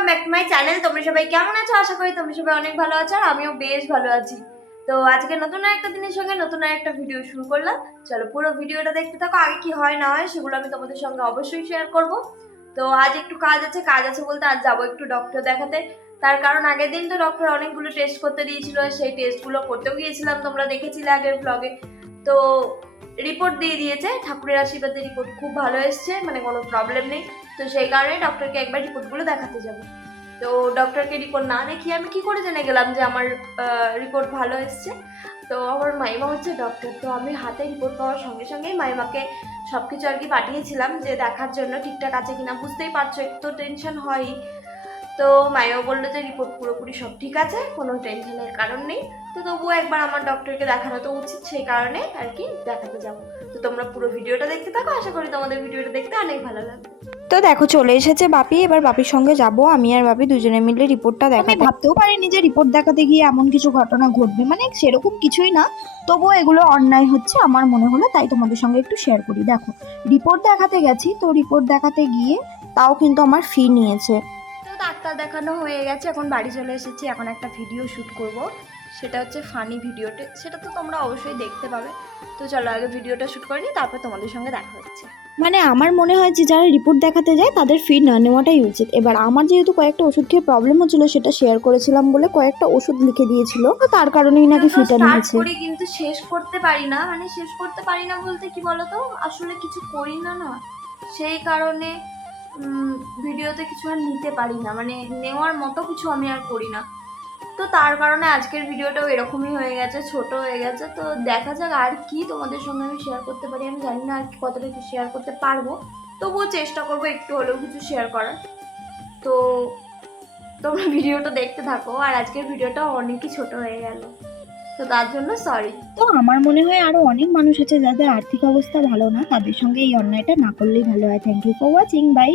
Welcome back to my channel তোমরা সবাই কেমন আছো? আশা করি তোমরা সবাই অনেক ভালো আছো আর আমিও বেশ ভালো আছি। তো আজকে নতুন আর একটা দিনের সঙ্গে নতুন একটা ভিডিও শুরু করলাম। চলো পুরো ভিডিওটা দেখতে থাকো, আগে কি হয় না হয় সেগুলো আমি তোমাদের সঙ্গে অবশ্যই শেয়ার করব। তো আজ একটু কাজ আছে কাজ আছে বলতে আজ যাব একটু ডক্টর দেখাতে। তার কারণ আগের দিন তো ডক্টর অনেকগুলো টেস্ট করতে দিয়েছিল, সেই টেস্টগুলো করতেও গিয়েছিলাম। তোমরা দেখেছিলে আগের ব্লগে তো রিপোর্ট দিয়ে দিয়েছে, ঠাকুরের আশীর্বাদে রিপোর্ট খুব ভালো এসছে মানে কোনো প্রবলেম নেই। তো সেই কারণে ডক্টরকে একবার রিপোর্টগুলো দেখাতে যাব। তো ডক্টরকে রিপোর্ট না দেখিয়ে আমি কি করে জেনে গেলাম যে আমার রিপোর্ট ভালো এসছে? তো আমার মাইমা হচ্ছে ডক্টর তো আমি হাতে রিপোর্ট পাওয়ার সঙ্গে সঙ্গেই মাইমাকে সব কিছু আর কি পাঠিয়েছিলাম যে দেখার জন্য ঠিকঠাক আছে কিনা বুঝতেই পারছ, একটু টেনশন হয়ই। তো মাইমা বলল যে রিপোর্ট পুরোপুরি সব ঠিক আছে কোনো টেনশনের কারণ নেই। তো তবুও একবার আমার ডক্টরকে দেখানো তো উচিত সেই কারণে আর কি দেখাতে যাব। তো তোমরা পুরো ভিডিওটা দেখতে থাকো আশা করি তোমাদের ভিডিওটা দেখতে অনেক ভালো লাগবে। তো দেখো চলে এসেছে বাপি এবার বাপির সঙ্গে যাব। আমি আর বাপি দুজনে মিলে রিপোর্টটা দেখাতে। ভাবতেও পারিনি যে রিপোর্ট দেখাতে গিয়ে এমন কিছু ঘটনা ঘটবে। মানে সেরকম কিছুই না তবুও এগুলো অন্যায় হচ্ছে আমার মনে হলো তাই তোমাদের সঙ্গে একটু শেয়ার করি। দেখো রিপোর্ট দেখাতে গেছি তো রিপোর্ট দেখাতে গিয়ে তাও কিন্তু আমার ফি নিয়েছে। ডাক্তার দেখানো হয়ে গেছে এখন বাড়ি চলে এসেছি এখন একটা ভিডিও শ্যুট করব। সেটা হচ্ছে ফানি ভিডিওতে সেটা তো তোমরা অবশ্যই দেখতে পাবে। তো চলো আগে ভিডিওটা শ্যুট করে নিই তারপর তোমাদের সঙ্গে দেখা হচ্ছে। মানে আমার মনে হয় যে যারা রিপোর্ট দেখাতে যায় তাদের ফি না নেওয়াটাই উচিত। এবার আমার যেহেতু কয়েকটা ওষুধ খেয়ে প্রবলেম হচ্ছিল সেটা শেয়ার করেছিলাম বলে কয়েকটা ওষুধ লিখে দিয়েছিল তো তার কারণেই নাকি ফিটা নিয়েছে। করি কিন্তু শেষ করতে পারি না মানে শেষ করতে পারি না বলতে কি বলতো? আসলে কিছু করি না না। সেই কারণে ভিডিওতে কিছু আর নিতে পারি না। মানে নেওয়ার মতো কিছু আমি আর করি না। তো তার কারণে আজকের ভিডিওটাও এরকমই হয়ে গেছে, ছোট হয়ে গেছে। তো দেখা যাক আর কি তোমাদের সঙ্গে আমি শেয়ার করতে পারি। আমি জানি না আর কি কতটা কি শেয়ার করতে পারব। তবুও চেষ্টা করব একটু হলেও কিছু শেয়ার করার। তো তোমরা ভিডিওটা দেখতে থাকো। আর আজকের ভিডিওটা অনেকই ছোট হয়ে গেল। তো তার জন্য সরি তো আমার মনে হয় আরও অনেক মানুষ আছে যাদের আর্থিক অবস্থা ভালো না, তাদের সঙ্গে এই অন্যায়টা না করলেই ভালো হয়। Thank you for watching bye